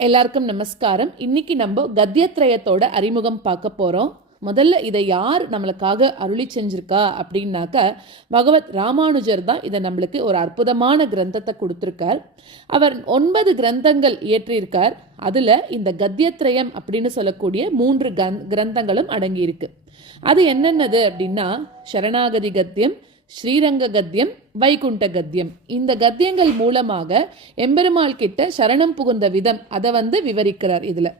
எல்லாருக்கும் நமஸ்காரம். இன்னைக்கு நம்ம கத்தியத்ரயத்தோட அறிமுகம் பார்க்க போறோம். முதல்ல இதை யார் நம்மளுக்காக அருளி செஞ்சிருக்கா அப்படின்னாக்க பகவத் ராமானுஜர் தான் இதை நம்மளுக்கு ஒரு அற்புதமான கிரந்தத்தை கொடுத்துருக்கார். அவர் ஒன்பது கிரந்தங்கள் இயற்றியிருக்கார். அதில் இந்த கத்தியத்ரயம் அப்படின்னு சொல்லக்கூடிய மூன்று கந் கிரந்தங்களும் அடங்கியிருக்கு. அது என்னென்னது அப்படின்னா சரணாகதி கத்தியம் ஸ்ரீரங்க கத்தியம் வைகுண்ட கத்தியம் இந்த கத்தியங்கள் மூலமாக எம்பெருமாள் கிட்ட சரணம் புகுந்த விதம் அதை வந்து விவரிக்கிறார் இதில்.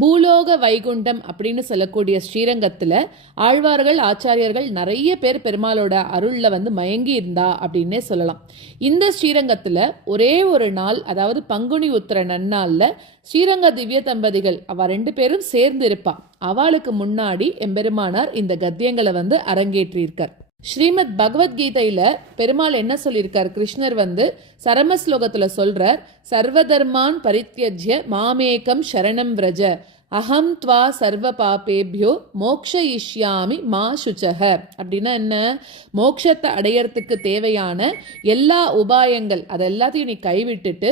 பூலோக வைகுண்டம் அப்படின்னு சொல்லக்கூடிய ஸ்ரீரங்கத்தில் ஆழ்வார்கள் ஆச்சாரியர்கள் நிறைய பேர் பெருமாளோட அருளில் வந்து மயங்கி இருந்தா அப்படின்னே சொல்லலாம். இந்த ஸ்ரீரங்கத்தில் ஒரே ஒரு நாள் அதாவது பங்குனி உத்திர நன்னாளில் ஸ்ரீரங்க திவ்ய தம்பதிகள் அவ ரெண்டு பேரும் சேர்ந்து இருப்பா. அவளுக்கு முன்னாடி எம்பெருமானார் இந்த கத்தியங்களை வந்து அரங்கேற்றியிருக்கார் ஸ்ரீமத் பகவத்கீதையில பெருமாள் என்ன சொல்லியிருக்கார்? கிருஷ்ணர் வந்து சரம ஸ்லோகத்துல சொல்றார் சர்வதர்மான் பரித்தியஜ்ய மாமேகம் சரணம் விரஜ. அகம் துவா சர்வ பாப்பேபியோ மோக்ஷயிஷ்யாமி மா சுச்சக அப்படின்னா என்ன? மோக்ஷத்தை அடையறதுக்கு தேவையான எல்லா உபாயங்கள் அது எல்லாத்தையும் நீ கைவிட்டுட்டு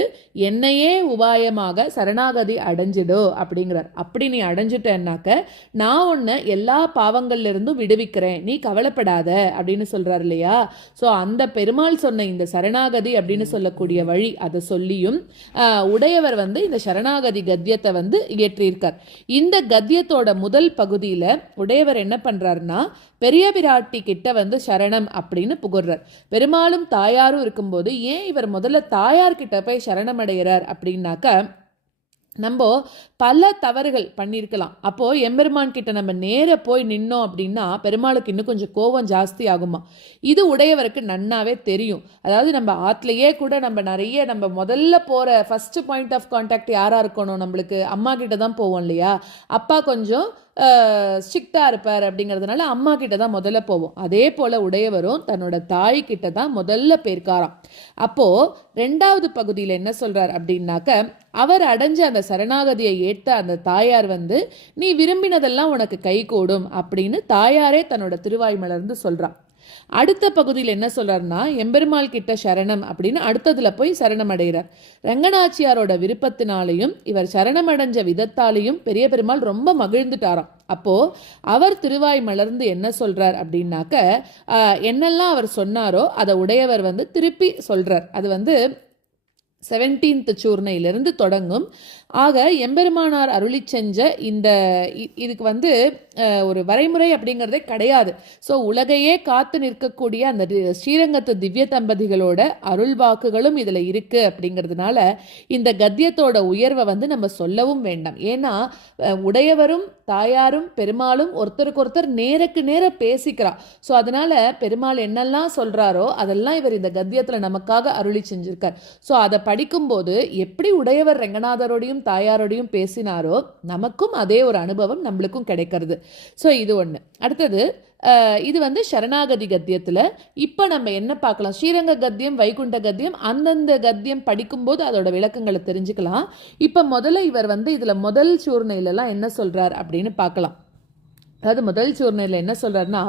என்னையே உபாயமாக சரணாகதி அடைஞ்சிடோ அப்படிங்கிறார். அப்படி நீ அடைஞ்சிட்டேன்னாக்க நான் உன்னை எல்லா பாவங்கள்ல இருந்தும் விடுவிக்கிறேன். நீ கவலைப்படாத அப்படின்னு சொல்கிறார் இல்லையா? ஸோ அந்த பெருமாள் சொன்ன இந்த சரணாகதி அப்படின்னு சொல்லக்கூடிய வழி அதை சொல்லியும் உடையவர் வந்து இந்த சரணாகதி கத்தியத்தை வந்து இயற்றியிருக்கார். இந்த கத்தியத்தோட முதல் பகுதியில உடையவர் என்ன பண்றாருன்னா பெரிய பிராட்டி கிட்ட வந்து சரணம் அப்படின்னு புகழ்றார். பெருமாளும் தாயாரும் இருக்கும்போது ஏன் இவர் முதல்ல தாயார் கிட்ட போய் சரணம் அடைகிறார் அப்படின்னாக்க நம்ம பல தவறுகள் பண்ணியிருக்கலாம் அப்போ எம்பெருமான் கிட்ட நம்ம நேர போய் நின்னோம் அப்படின்னா பெருமாளுக்கு இன்னும் கொஞ்சம் கோபம் ஜாஸ்தி ஆகுமா? இது உடையவருக்கு நன்னாவே தெரியும். அதாவது நம்ம ஆத்துலயே கூட நம்ம நிறைய நம்ம முதல்ல போற ஃபர்ஸ்ட் பாயிண்ட் ஆஃப் கான்டாக்ட் யாரா இருக்கணும்? நம்மளுக்கு அம்மா கிட்ட தான் போவோம் இல்லையா? அப்பா கொஞ்சம் ஸ்ட்ரிக்டாக இருப்பார் அப்படிங்கிறதுனால அம்மா கிட்ட தான் முதல்ல போவோம். அதே போல் உடையவரும் தன்னோட தாய் கிட்ட தான் முதல்ல போயிருக்காராம் அப்போ ரெண்டாவது பகுதியில் என்ன சொல்கிறார் அப்படின்னாக்க அவர் அடைஞ்ச அந்த சரணாகதியை கேட்ட அந்த தாயார் வந்து நீ விரும்பினதெல்லாம் உனக்கு கைகூடும் அப்படின்னு தாயாரே தன்னோட திருவாய்மலர்ந்து சொல்றான். அடுத்த பகுதியில் என்ன சொல்றாருன்னா எம்பெருமாள் கிட்ட சரணம் அப்படின்னு அடுத்ததுல போய் சரணம் அடைகிறார். ரங்கநாச்சியாரோட விருப்பத்தினாலையும் இவர் சரணம் அடைஞ்ச விதத்தாலையும் பெரிய பெருமாள் ரொம்ப மகிழ்ந்துட்டாராம். அப்போ அவர் திருவாய் மலர்ந்து என்ன சொல்றார் அப்படின்னாக்க என்னெல்லாம் அவர் சொன்னாரோ அதை உடையவர் வந்து திருப்பி சொல்றார். அது வந்து செவன்டீன்த் சூர்ணையிலிருந்து தொடங்கும் ஆக எம்பெருமானார் அருளி செஞ்ச இந்த இ- இதுக்கு வந்து ஒரு வரைமுறை அப்படிங்கிறதே கிடையாது. ஸோ உலகையே காத்து நிற்கக்கூடிய அந்த ஸ்ரீரங்கத்து திவ்ய தம்பதிகளோட அருள் வாக்குகளும் இதில் இருக்கு அப்படிங்கிறதுனால இந்த கத்தியத்தோட உயர்வை வந்து நம்ம சொல்லவும் வேண்டாம். ஏன்னா உடையவரும் தாயாரும் பெருமாளும் ஒருத்தருக்கு ஒருத்தர் நேருக்கு நேர பேசிக்கிறா. ஸோ அதனால பெருமாள் என்னெல்லாம் சொல்றாரோ அதெல்லாம் இவர் இந்த கத்தியத்தில் நமக்காக அருளி செஞ்சிருக்கார். ஸோ அதை படிக்கும்போது எப்படி உடையவர் ரெங்கநாதரோடையும் தாயாரோடையும் பேசினாரோ நமக்கும் அதே ஒரு அனுபவம் நம்மளுக்கும் கிடைக்கிறது. ஸோ இது ஒன்று அடுத்தது இது வந்து சரணாகதி கத்தியத்தில் இப்போ நம்ம என்ன பார்க்கலாம்? ஸ்ரீரங்க கத்தியம் வைகுண்ட கத்தியம் அந்தந்த கத்தியம் படிக்கும்போது அதோட விளக்கங்களை தெரிஞ்சுக்கலாம். இப்போ முதல்ல இவர் வந்து இதில் முதல் சூர்ணையிலலாம் என்ன சொல்றார் அப்படின்னு பார்க்கலாம். அதாவது முதல் சூர்ணையில் என்ன சொல்கிறாருன்னா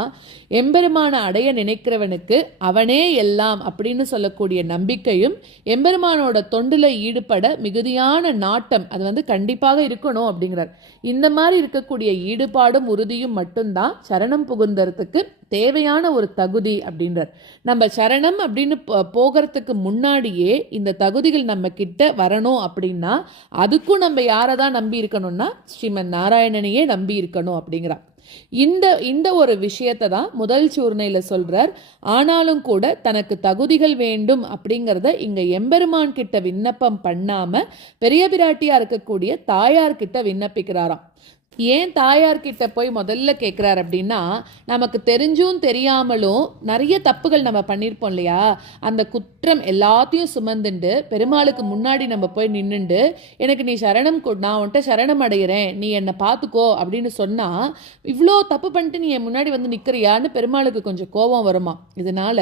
எம்பெருமான அடைய நினைக்கிறவனுக்கு அவனே எல்லாம் அப்படின்னு சொல்லக்கூடிய நம்பிக்கையும் எம்பெருமானோட தொண்டில் ஈடுபட மிகுதியான நாட்டம் அது வந்து கண்டிப்பாக இருக்கணும் அப்படிங்கிறார். இந்த மாதிரி இருக்கக்கூடிய ஈடுபாடும் உறுதியும் மட்டும்தான் சரணம் புகுந்தறதுக்கு தேவையான ஒரு தகுதி அப்படின்றார். நம்ம சரணம் அப்படின்னு போ- போகிறதுக்கு முன்னாடியே இந்த தகுதிகள் நம்ம கிட்ட வரணும் அப்படின்னா அதுக்கும் நம்ம யாரை தான் நம்பி இருக்கணும்னா ஸ்ரீமன் நாராயணனையே நம்பி இருக்கணும் அப்படிங்கிறார். இந்த இந்த ஒரு விஷயத்தை தான் முதல் சூர்ணையில் சொல்றார். ஆனாலும் கூட தனக்கு தகுதிகள் வேண்டும் அப்படிங்கிறத இங்க எம்பெருமான் கிட்ட விண்ணப்பம் பண்ணாம பெரிய பிராட்டியா இருக்கக்கூடிய தாயார் கிட்ட விண்ணப்பிக்கிறாராம். ஏன் தாயார் கிட்ட போய் முதல்ல கேட்குறாரு அப்படின்னா நமக்கு தெரிஞ்சும் தெரியாமலும் நிறைய தப்புகள் நம்ம பண்ணியிருப்போம் இல்லையா? அந்த குற்றம் எல்லாத்தையும் சுமந்துண்டு பெருமாளுக்கு முன்னாடி நம்ம போய் நின்றுண்டு எனக்கு நீ சரணம் கொடு நான் உன்கிட்ட சரணம் அடைகிறேன் நீ என்னை பார்த்துக்கோ அப்படின்னு சொன்னால் இவ்வளோ தப்பு பண்ணிட்டு நீ என் முன்னாடி வந்து நிற்கிறியான்னு பெருமாளுக்கு கொஞ்சம் கோபம் வருமா? இதனால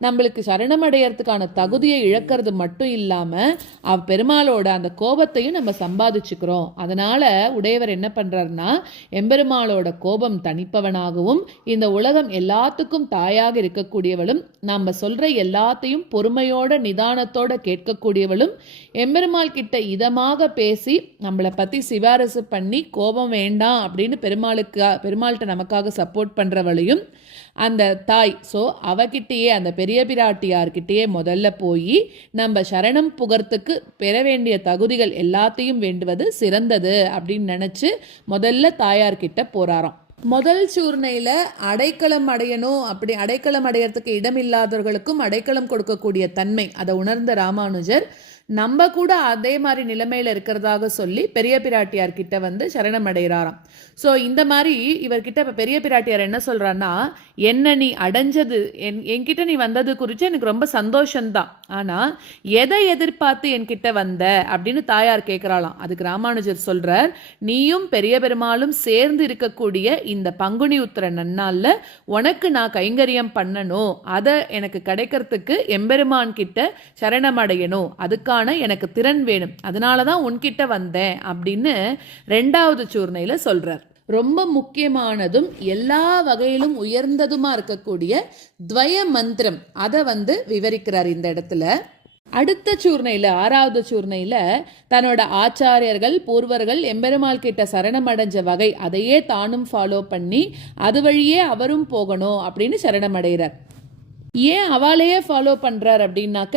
நம்மளுக்கு சரணம் அடையிறதுக்கான தகுதியை இழக்கிறது மட்டும் இல்லாமல் அவ பெருமாளோட அந்த கோபத்தையும் நம்ம சம்பாதிச்சுக்கிறோம். அதனால உடையவர் என்ன பண்ணுறாரு சொல்றாருன்னா எம்பெருமாளோட கோபம் தணிப்பவனாகவும் இந்த உலகம் எல்லாத்துக்கும் தாயாக இருக்கக்கூடியவளும் நம்ம சொல்ற எல்லாத்தையும் பொறுமையோட நிதானத்தோட கேட்கக்கூடியவளும் எம்பெருமாள் கிட்ட இதமாக பேசி நம்மளை பத்தி சிபாரிசு பண்ணி கோபம் வேண்டாம் அப்படின்னு பெருமாளுக்கு பெருமாள்கிட்ட நமக்காக சப்போர்ட் பண்றவளையும் அந்த தாய் ஸோ அவகிட்டேயே அந்த பெரிய பிராட்டியார்கிட்டேயே முதல்ல போய் நம்ம சரணம் புகர்த்துக்கு பெற வேண்டிய தகுதிகள் எல்லாத்தையும் வேண்டுவது சிறந்தது அப்படின்னு நினச்சி முதல்ல தாயார்கிட்ட போகிறாராம் முதல் சூர்ணையில் அடைக்கலம் அடையணும் அப்படி அடைக்கலம் அடையறதுக்கு இடம் இல்லாதவர்களுக்கும் அடைக்கலம் கொடுக்கக்கூடிய தன்மை அதை உணர்ந்த ராமானுஜர் நம்ம கூட அதே மாதிரி நிலைமையில இருக்கிறதாக சொல்லி பெரிய பிராட்டியார் கிட்ட வந்து சரணம் அடைகிறாராம். ஸோ இந்த மாதிரி இவர்கிட்ட இப்போ பெரிய பிராட்டியார் என்ன சொல்கிறான்னா என்ன நீ அடைஞ்சது என் என்கிட்ட நீ வந்தது குறித்து எனக்கு ரொம்ப சந்தோஷம்தான். ஆனால் எதை எதிர்பார்த்து என்கிட்ட வந்த? அப்படின்னு தாயார் கேட்குறாளாம் அதுக்கு ராமானுஜர் சொல்கிறார் நீயும் பெரிய பெருமாளும் சேர்ந்து இருக்கக்கூடிய இந்த பங்குனி உத்திர நன்னாளில் உனக்கு நான் கைங்கரியம் பண்ணணும். அதை எனக்கு கிடைக்கிறதுக்கு எம்பெருமான் கிட்ட சரணமடையணும் அதுக்கான அதுக்கான எனக்கு திறன் வேணும். அதனால தான் உன்கிட்ட வந்தேன் அப்படின்னு ரெண்டாவது சூர்ணையில் சொல்றார். ரொம்ப முக்கியமானதும் எல்லா வகையிலும் உயர்ந்ததுமா இருக்கக்கூடிய துவய மந்திரம் அதை வந்து விவரிக்கிறார் இந்த இடத்துல. அடுத்த சூர்ணையில் ஆறாவது சூர்ணையில் தன்னோட ஆச்சாரியர்கள் பூர்வர்கள் எம்பெருமாள் கிட்ட சரணம் அடைஞ்ச வகை அதையே தானும் ஃபாலோ பண்ணி அது வழியே அவரும் போகணும் அப்படின்னு சரணம் அடைகிறார். ஏன் அவளையே ஃபாலோ பண்ணுறார் அப்படின்னாக்க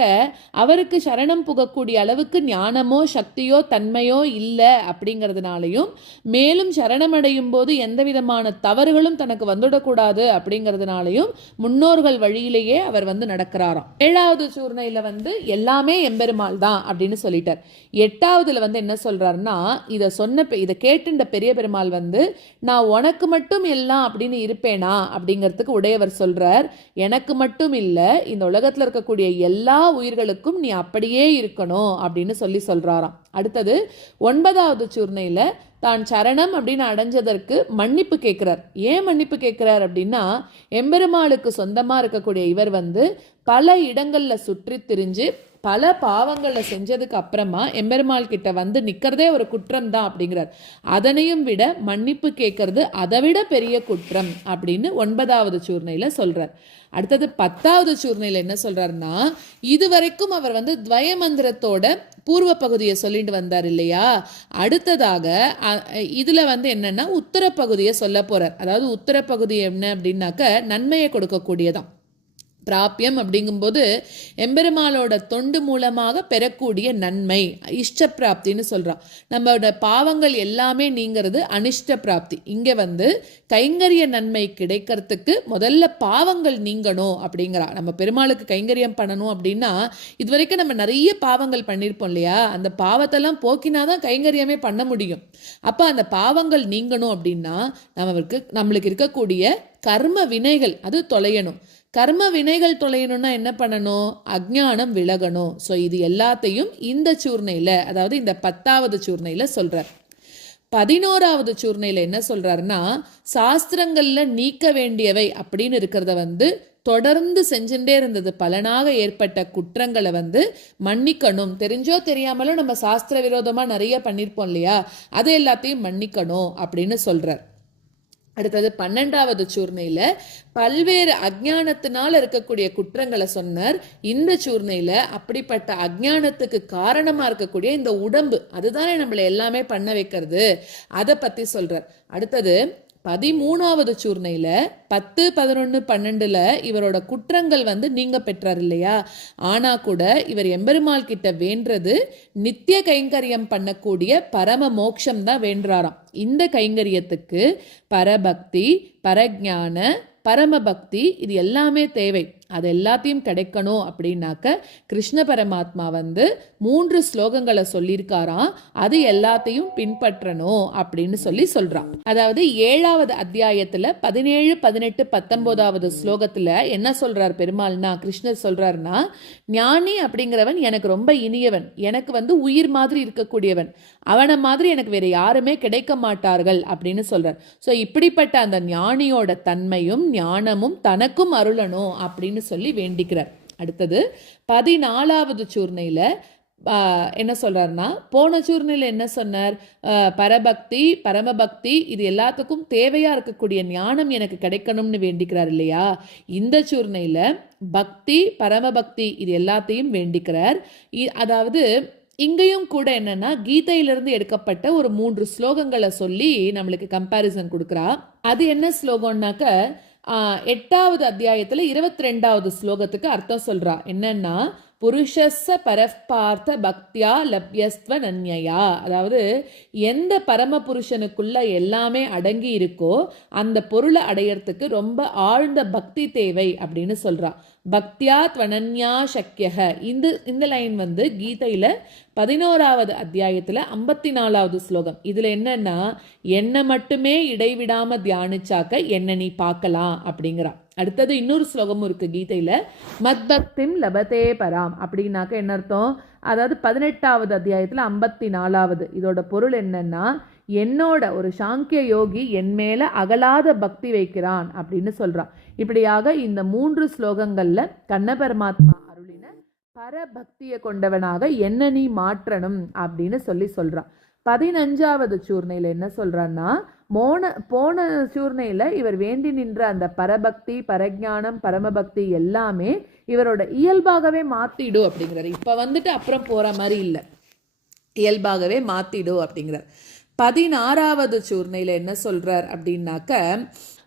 அவருக்கு சரணம் புகக்கூடிய அளவுக்கு ஞானமோ சக்தியோ தன்மையோ இல்லை அப்படிங்கிறதுனாலையும் மேலும் சரணமடையும் போது எந்த விதமான தவறுகளும் தனக்கு வந்துடக்கூடாது அப்படிங்கிறதுனாலையும் முன்னோர்கள் வழியிலேயே அவர் வந்து நடக்கிறாராம். ஏழாவது சூர்ணையில் வந்து எல்லாமே எம்பெருமாள் தான் அப்படின்னு சொல்லிட்டார். எட்டாவதுல வந்து என்ன சொல்கிறாருன்னா இதை சொன்ன இதை கேட்டுண்ட பெரிய பெருமாள் வந்து நான் உனக்கு மட்டும் எல்லாம் அப்படின்னு இருப்பேனா? அப்படிங்கிறதுக்கு உடையவர் சொல்கிறார் எனக்கு மட்டும் இல்லை இந்த உலகத்தில் இருக்கக்கூடிய எல்லா உயிர்களுக்கும் நீ அப்படியே இருக்கணும் அப்படின்னு சொல்லி சொல்றாராம். அடுத்தது ஒன்பதாவது சூர்ணையில தான் சரணம் அப்படின்னு அடைஞ்சதற்கு மன்னிப்பு கேட்குறார். ஏன் மன்னிப்பு கேட்குறார் அப்படின்னா எம்பெருமாளுக்கு சொந்தமா இருக்கக்கூடிய இவர் வந்து பல இடங்களில் சுற்றி திரிஞ்சு பல பாவங்களை செஞ்சதுக்கு அப்புறமா எம்பெருமாள் கிட்ட வந்து நிற்கிறதே ஒரு குற்றம் தான் அப்படிங்கிறார். அதனையும் விட மன்னிப்பு கேட்கறது அதை விட பெரிய குற்றம் அப்படின்னு ஒன்பதாவது சூர்ணையில் சொல்கிறார் அடுத்தது பத்தாவது சூர்ணையில் என்ன சொல்கிறாருன்னா இதுவரைக்கும் அவர் வந்து துவய மந்திரத்தோட பூர்வ பகுதியை சொல்லிட்டு வந்தார் இல்லையா? அடுத்ததாக இதில் வந்து என்னென்னா உத்தர பகுதியை சொல்ல போகிறார் அதாவது உத்தர பகுதி என்ன அப்படின்னாக்க நன்மையை கொடுக்கக்கூடியதான். பிராபியம் அப்படிங்கும்போது எம்பெருமாளோட தொண்டு மூலமாக பெறக்கூடிய நன்மை இஷ்ட பிராப்தின்னு சொல்கிறான் நம்மளோட பாவங்கள் எல்லாமே நீங்கிறது அனிஷ்ட பிராப்தி. இங்கே வந்து கைங்கரிய நன்மை கிடைக்கிறதுக்கு முதல்ல பாவங்கள் நீங்கணும் அப்படிங்கிறா. நம்ம பெருமாளுக்கு கைங்கரியம் பண்ணணும் அப்படின்னா இது வரைக்கும் நம்ம நிறைய பாவங்கள் பண்ணியிருப்போம் இல்லையா? அந்த பாவத்தெல்லாம் போக்கினாதான் கைங்கரியமே பண்ண முடியும். அப்போ அந்த பாவங்கள் நீங்கணும் அப்படின்னா நம்மளுக்கு நம்மளுக்கு இருக்கக்கூடிய கர்ம வினைகள் அது தொலையணும். கர்ம வினைகள் தொலையணும்னா என்ன பண்ணணும்? அஜ்ஞானம் விலகணும். ஸோ இது எல்லாத்தையும் இந்த சூர்ணையில் அதாவது இந்த பத்தாவது சூர்ணையில் சொல்கிறார் பதினோராவது சூர்ணையில் என்ன சொல்கிறாருன்னா சாஸ்திரங்களில் நீக்க வேண்டியவை அப்படின்னு இருக்கிறத வந்து தொடர்ந்து செஞ்சுட்டே இருந்தது. பலனாக ஏற்பட்ட குற்றங்களை வந்து மன்னிக்கணும். தெரிஞ்சோ தெரியாமலோ நம்ம சாஸ்திர விரோதமாக நிறைய பண்ணியிருப்போம் இல்லையா? அது எல்லாத்தையும் மன்னிக்கணும் அப்படின்னு சொல்கிறார் அடுத்தது பன்னெண்டாவது சூர்ணையில பல்வேறு அஜானத்தினால் இருக்கக்கூடிய குற்றங்களை சொன்னார். இந்த சூர்ணையில அப்படிப்பட்ட அஜ்ஞானத்துக்கு காரணமா இருக்கக்கூடிய இந்த உடம்பு அதுதானே நம்மளை எல்லாமே பண்ண வைக்கிறது. அதை பத்தி சொல்றார். அடுத்தது பதிமூணாவது சூர்ணையில் பத்து பதினொன்று பன்னெண்டில் இவரோட குற்றங்கள் வந்து நீங்க பெற்றார் இல்லையா? ஆனால் கூட இவர் எம்பெருமாள் கிட்ட வேண்டது நித்திய கைங்கரியம் பண்ணக்கூடிய பரம மோட்சம் தான் வேண்டுறாராம். இந்த கைங்கரியத்துக்கு பரபக்தி பரஜான பரமபக்தி இது எல்லாமே தேவை. அது எல்லாத்தையும் கிடைக்கணும் அப்படின்னாக்க கிருஷ்ண பரமாத்மா வந்து மூன்று ஸ்லோகங்களை சொல்லியிருக்காராம். அது எல்லாத்தையும் பின்பற்றணும் அப்படின்னு சொல்லி சொல்றான். அதாவது ஏழாவது அத்தியாயத்துல பதினேழு பதினெட்டு பத்தொன்பதாவது ஸ்லோகத்துல என்ன சொல்றார் பெருமாள்னா கிருஷ்ணர் சொல்றாருன்னா ஞானி அப்படிங்கிறவன் எனக்கு ரொம்ப இனியவன். எனக்கு வந்து உயிர் மாதிரி இருக்கக்கூடியவன். அவனை மாதிரி எனக்கு வேற யாருமே கிடைக்க மாட்டார்கள் அப்படின்னு சொல்றார். ஸோ இப்படிப்பட்ட அந்த ஞானியோட தன்மையும் ஞானமும் தனக்கும் அருளணும் அப்படின்னு சொல்லி வேண்டிக்கிறார். அடுத்தது பதினாலாவது சூர்ணையில என்ன சொல்றாருன்னா போன சூர்நிலை என்ன சொன்னார்? பரபக்தி பரமபக்தி இது எல்லாத்துக்கும் தேவையா இருக்கக்கூடிய ஞானம் எனக்கு கிடைக்கணும்னு வேண்டிக்கிறார் இல்லையா? இந்த சூர்ணையில பக்தி பரமபக்தி இது எல்லாத்தையும் வேண்டிக்கிறார். இ- அதாவது இங்கேயும் கூட என்னன்னா கீதையிலிருந்து எடுக்கப்பட்ட ஒரு மூன்று ஸ்லோகங்களை சொல்லி நம்மளுக்கு கம்பேரிசன் கொடுக்குறா. அது என்ன ஸ்லோகம்னாக்க எட்டாவது அத்தியாயத்தில் இருபத்தி ரெண்டாவது ஸ்லோகத்துக்கு அர்த்தம் சொல்கிறா என்னன்னா புருஷஸ்ஸ பரப்பார்த்த பக்தியா லப்யஸ்வ நன்யயா? அதாவது எந்த பரம புருஷனுக்குள்ள எல்லாமே அடங்கி இருக்கோ அந்த பொருளை அடையறதுக்கு ரொம்ப ஆழ்ந்த பக்தி தேவை அப்படின்னு சொல்றா. பக்தியா துவனன்யா சக்கியக இந்த இந்த லைன் வந்து கீதையில பதினோராவது அத்தியாயத்துல ஐம்பத்தி நாலாவது ஸ்லோகம். இதுல என்னன்னா என்னை மட்டுமே இடைவிடாம தியானிச்சாக்க என்ன நீ பார்க்கலாம் அப்படிங்கிறா. அடுத்தது இன்னொரு ஸ்லோகமும் இருக்குது கீதையில் மத்பக்திம் லபதே பராம் அப்படின்னாக்க என்ன அர்த்தம்? அதாவது பதினெட்டாவது அத்தியாயத்தில் ஐம்பத்தி நாலாவது இதோட பொருள் என்னென்னா என்னோட ஒரு சாங்கிய யோகி என் மேலே அகலாத பக்தி வைக்கிறான் அப்படின்னு சொல்கிறான் இப்படியாக இந்த மூன்று ஸ்லோகங்களில் கண்ண பரமாத்மா அருளின பரபக்தியை கொண்டவனாக என்ன நீ மாற்றணும் அப்படின்னு சொல்லி சொல்கிறான் பதினஞ்சாவது சூர்ணையில் என்ன சொல்கிறான்னா போன போன சூர்ணையில் இவர் வேண்டி நின்ற அந்த பரபக்தி பரஜானம் பரமபக்தி எல்லாமே இவரோட இயல்பாகவே மாற்றிடும் அப்படிங்கிறார். இப்போ வந்துட்டு அப்புறம் போகிற மாதிரி இல்லை. இயல்பாகவே மாற்றிடும் அப்படிங்கிறார். பதினாறாவது சூர்ணையில் என்ன சொல்கிறார் அப்படின்னாக்க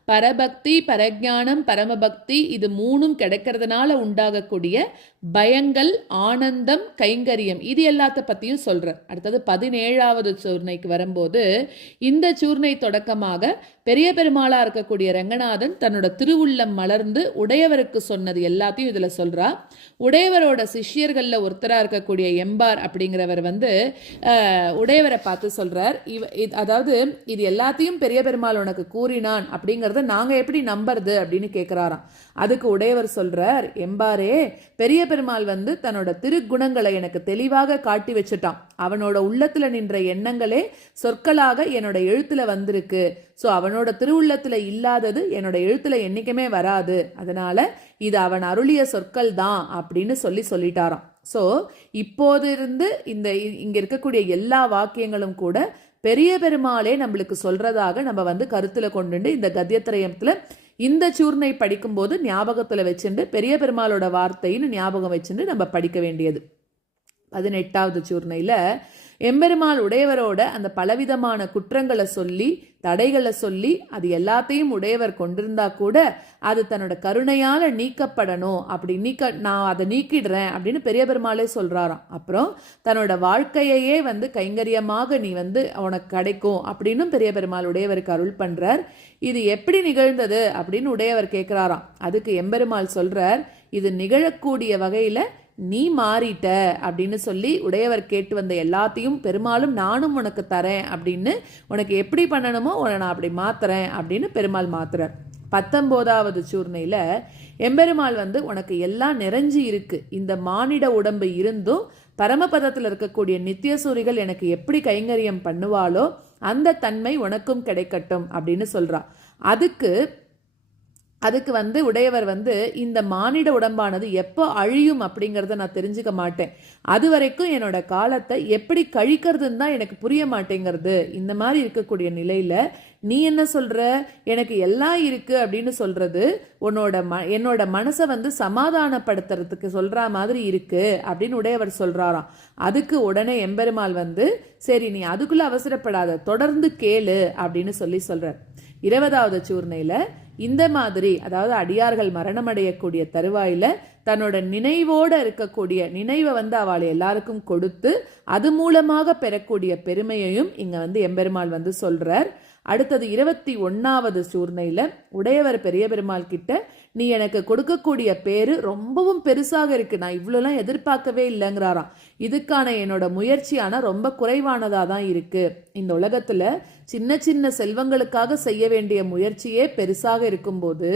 பரபக்தி பரஜானம் பரமபக்தி இது மூணும் கிடைக்கிறதுனால உண்டாகக்கூடிய பயங்கள் ஆனந்தம் கைங்கரியம் இது எல்லாத்த பத்தியும் சொல்கிறேன் அடுத்தது பதினேழாவது சூர்ணைக்கு வரும்போது இந்த சூர்ணை தொடக்கமாக பெரிய பெருமாளா இருக்கக்கூடிய ரங்கநாதன் தன்னோட திருவுள்ளம் மலர்ந்து உடையவருக்கு சொன்னது எல்லாத்தையும் இதுல சொல்றா. உடையவரோட சிஷ்யர்களில் ஒருத்தரா இருக்கக்கூடிய எம்பார் அப்படிங்கிறவர் வந்து உடையவரை பார்த்து சொல்றார். இவ இது- அதாவது இது எல்லாத்தையும் பெரிய பெருமாள் உனக்கு கூறினான் அப்படிங்கறத நாங்க எப்படி நம்புறது அப்படின்னு கேட்குறாராம் அதுக்கு உடையவர் சொல்றார் எம்பாரே பெரிய பெருமாள் வந்து தன்னோட திருக்குணங்களை எனக்கு தெளிவாக காட்டி வச்சுட்டான். அவனோட உள்ளத்துல நின்ற எண்ணங்களே சொற்களாக என்னோட எழுத்துல வந்திருக்கு. ஸோ அவனோட திருவுள்ளத்துல இல்லாதது என்னோட எழுத்துல என்னைக்குமே வராது. அதனால இது அவன் அருளிய சொற்கள் தான் அப்படின்னு சொல்லி சொல்லிட்டாராம். ஸோ இப்போது இருந்து இந்த இ- இங்க இருக்கக்கூடிய எல்லா வாக்கியங்களும் கூட பெரிய பெருமாளே நம்மளுக்கு சொல்றதாக நம்ம வந்து கருத்துல கொண்டு இந்த கத்தியத்திரயத்துல இந்த சூர்ணை படிக்கும்போது ஞாபகத்தில் வச்சுட்டு பெரிய பெருமாளோட வார்த்தைன்னு ஞாபகம் வச்சுட்டு நம்ம படிக்க வேண்டியது. பதினெட்டாவது சூர்ணையில் எம்பெருமாள் உடையவரோட அந்த பலவிதமான குற்றங்களை சொல்லி தடைகளை சொல்லி அது எல்லாத்தையும் உடையவர் கொண்டிருந்தா கூட அது தன்னோட கருணையால் நீக்கப்படணும். அப்படி நீக்க நான் அதை நீக்கிடுறேன் அப்படின்னு பெரிய பெருமாளே சொல்கிறாராம் அப்புறம் தன்னோட வாழ்க்கையையே வந்து கைங்கரியமாக நீ வந்து உனக்கு கிடைக்கும் அப்படின்னும் பெரிய பெருமாள் உடையவருக்கு அருள் பண்ணுறார் இது எப்படி நிகழ்ந்தது? அப்படின்னு உடையவர் கேட்குறாராம் அதுக்கு எம்பெருமாள் சொல்கிறார் இது நிகழக்கூடிய வகையில் நீ மாறிட்ட அப்படின்னு சொல்லி உடையவர் கேட்டு வந்த எல்லாத்தையும் பெருமாளும் நானும் உனக்கு தரேன் அப்படின்னு உனக்கு எப்படி பண்ணணுமோ உன்னை நான் அப்படி மாத்துறேன் அப்படின்னு பெருமாள் மாத்துறார். பத்தொம்போதாவது சூர்ணையில் எம்பெருமாள் வந்து உனக்கு எல்லாம் நிறைஞ்சு இருக்கு. இந்த மானிட உடம்பு இருந்தும் பரமபதத்தில் இருக்கக்கூடிய நித்தியசூரிகள் எனக்கு எப்படி கைங்கரியம் பண்ணுவாளோ அந்த தன்மை உனக்கும் கிடைக்கட்டும் அப்படின்னு சொல்றா. அதுக்கு அதுக்கு வந்து உடையவர் வந்து இந்த மானிட உடம்பானது எப்போ அழியும் அப்படிங்கிறத நான் தெரிஞ்சுக்க மாட்டேன். அது வரைக்கும் என்னோட காலத்தை எப்படி கழிக்கிறதுன்னு தான் எனக்கு புரிய மாட்டேங்கிறது. இந்த மாதிரி இருக்கக்கூடிய நிலையில நீ என்ன சொல்ற? எனக்கு எல்லாம் இருக்கு அப்படின்னு சொல்றது உன்னோட ம என்னோட மனசை வந்து சமாதானப்படுத்துறதுக்கு சொல்ற மாதிரி இருக்கு அப்படின்னு உடையவர் சொல்றாராம். அதுக்கு உடனே எம்பெருமாள் வந்து சரி நீ அதுக்குள்ள அவசரப்படாத தொடர்ந்து கேளு அப்படின்னு சொல்லி சொல்றார். இருபதாவது சூர்ணையில் இந்த மாதிரி அதாவது அடியார்கள் மரணமடையக்கூடிய தருவாயில தன்னோட நினைவோட இருக்கக்கூடிய நினைவை வந்து அவள் எல்லாருக்கும் கொடுத்து அது மூலமாக பெறக்கூடிய பெருமையையும் இங்கே வந்து எம்பெருமாள் வந்து சொல்கிறார் அடுத்தது இருபத்தி ஒன்றாவது சூர்ணையில் உடையவர் பெரிய பெருமாள் கிட்ட நீ எனக்கு கொடுக்கக்கூடிய பேரு ரொம்பவும் பெருசாக இருக்கு. நான் இவ்வளோலாம் எதிர்பார்க்கவே இல்லைங்கிறாராம். இதுக்கான என்னோட முயற்சி ரொம்ப குறைவானதாக தான் இருக்கு. இந்த உலகத்தில் சின்ன சின்ன செல்வங்களுக்காக செய்ய வேண்டிய முயற்சியே பெருசாக இருக்கும்போது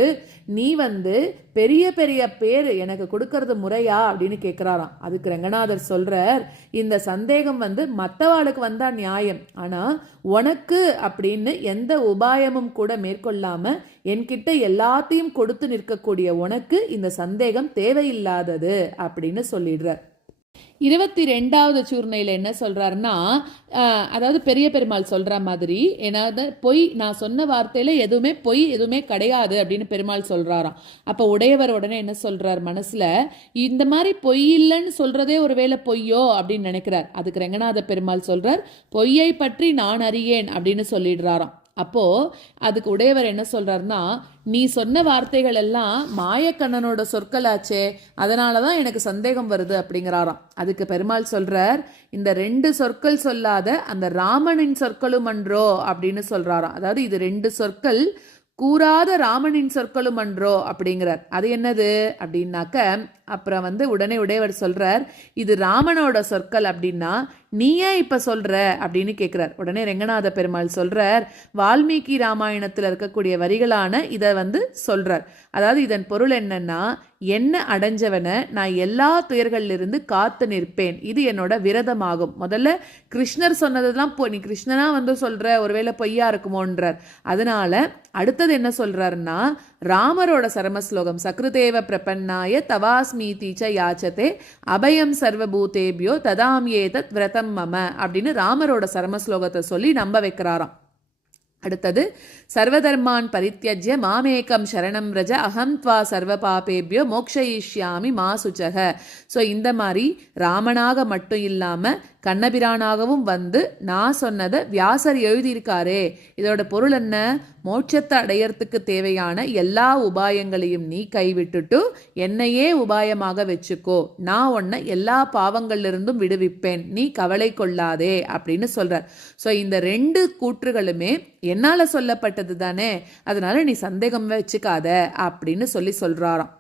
நீ வந்து பெரிய பெரிய பேர் எனக்கு கொடுக்கறது முறையா அப்படின்னு கேட்குறாராம் அதுக்கு ரங்கநாதர் சொல்கிறார் இந்த சந்தேகம் வந்து மற்றவாளுக்கு வந்தால் நியாயம். ஆனால் உனக்கு அப்படின்னு எந்த உபாயமும் கூட மேற்கொள்ளாமல் என்கிட்ட எல்லாத்தையும் கொடுத்து இருக்கக்கூடிய உனக்கு இந்த சந்தேகம் தேவையில்லாதது அப்படின்னு சொல்லிடுறார். இருபத்தி ரெண்டாவது சூர்ணையில் என்ன சொல்றாருன்னா அதாவது பெரிய பெருமாள் சொல்ற மாதிரி ஏதாவது பொய் நான் சொன்ன வார்த்தையில எதுவுமே பொய் எதுவுமே கிடையாது அப்படின்னு பெருமாள் சொல்றாராம். அப்போ உடையவர் உடனே என்ன சொல்றார் மனசுல இந்த மாதிரி பொய் இல்லைன்னு சொல்றதே ஒருவேளை பொய்யோ அப்படின்னு நினைக்கிறார். அதுக்கு ரங்கநாத பெருமாள் சொல்றார் பொய்யை பற்றி நான் அறியேன் அப்படின்னு சொல்லிடுறாராம். அப்போ அதுக்கு உடையவர் என்ன சொல்றாருன்னா நீ சொன்ன வார்த்தைகள் எல்லாம் மாயக்கண்ணனோட சொற்களாச்சே அதனால தான் எனக்கு சந்தேகம் வருது அப்படிங்கிறாராம். அதுக்கு பெருமாள் சொல்றார் இந்த ரெண்டு சொற்கள் சொல்லாத அந்த ராமனின் சொற்களும் அன்றோ அப்படின்னு சொல்றாராம். அதாவது இது ரெண்டு சொற்கள் கூறாத ராமனின் சொற்களும் அன்றோ அப்படிங்கிறார். அது என்னது? அப்படின்னாக்க அப்புறம் வந்து உடனே உடையவர் சொல்கிறார் இது ராமனோட சொற்கள் அப்படின்னா நீ ஏன் சொல்கிற அப்படின்னு கேட்குறார் உடனே ரெங்கநாத பெருமாள் சொல்கிறார் வால்மீகி ராமாயணத்தில் இருக்கக்கூடிய வரிகளான இதை வந்து சொல்கிறார் அதாவது இதன் பொருள் என்னன்னா என்ன அடைஞ்சவனை நான் எல்லா துயர்களிலிருந்து காத்து நிற்பேன். இது என்னோட விரதமாகும். முதல்ல கிருஷ்ணர் சொன்னதெல்லாம் போ நீ கிருஷ்ணனா வந்து சொல்கிற ஒருவேளை பொய்யா இருக்குமோன்றார். அதனால அடுத்தது என்ன சொல்கிறாருன்னா ராமரோட சரமஸ்லோகம் சக்ருதேவ பிரபன்னாய தவாஸ்மீதி ச யாச்சதே அபயம் சர்வபூதேபியோ ததாம் ஏதத் விரதம் மம அப்படின்னு ராமரோட சரமஸ்லோகத்தை சொல்லி நம்ப வைக்கிறாராம். அடுத்தது சர்வதர்மான் பரித்தியஜ்ய மாமேகம் சரணம் ரஜ அகம் துவா சர்வ பாபேபியோ மோக்ஷயிஷ்யாமி மா சுச்சக ஸோ இந்த மாதிரி ராமனாக மட்டும் இல்லாமல் கண்ணபிரானாகவும் வந்து நான் சொன்னதை வியாசர் எழுதியிருக்காரே. இதோட பொருள் என்ன? மோட்சத்தை அடையறதுக்கு தேவையான எல்லா உபாயங்களையும் நீ கைவிட்டுட்டு என்னையே உபாயமாக வச்சுக்கோ. நான் உன்னை எல்லா பாவங்கள்லிருந்தும் விடுவிப்பேன். நீ கவலை கொள்ளாதே அப்படின்னு சொல்கிறார் ஸோ இந்த ரெண்டு கூற்றுகளுமே என்னால் சொல்லப்பட்டது தானே? அதனால நீ சந்தேகம் வச்சுக்காத அப்படின்னு சொல்லி சொல்கிறாராம்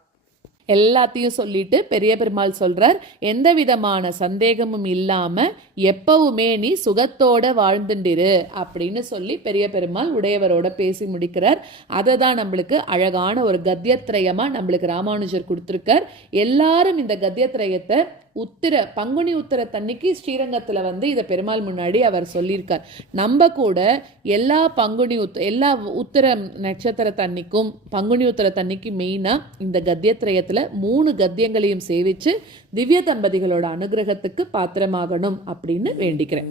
எல்லாத்தையும் சொல்லிட்டு பெரிய பெருமாள் சொல்றார் எந்த விதமான சந்தேகமும் இல்லாம எப்பவுமே நீ சுகத்தோட வாழ்ந்துண்டிரு அப்படின்னு சொல்லி பெரிய பெருமாள் உடையவரோட பேசி முடிக்கிறார். அதை தான் நம்மளுக்கு அழகான ஒரு கத்தியத்ரயமா நம்மளுக்கு ராமானுஜர் கொடுத்துருக்கார். எல்லாரும் இந்த கத்தியத்ரயத்தை உத்திர பங்குனி உத்திர தன்னைக்கு ஸ்ரீரங்கத்தில் வந்து இதை பெருமாள் முன்னாடி அவர் சொல்லியிருக்கார். நம்ம கூட எல்லா பங்குனி உத் எல்லா உத்திர நட்சத்திர தண்ணிக்கும் பங்குனி உத்திர தண்ணிக்கு மெயினாக இந்த கத்தியத்ரயத்தில் மூணு கத்தியங்களையும் சேவித்து திவ்ய தம்பதிகளோட அனுகிரகத்துக்கு பாத்திரமாகணும் அப்படின்னு வேண்டிக்கிறேன்.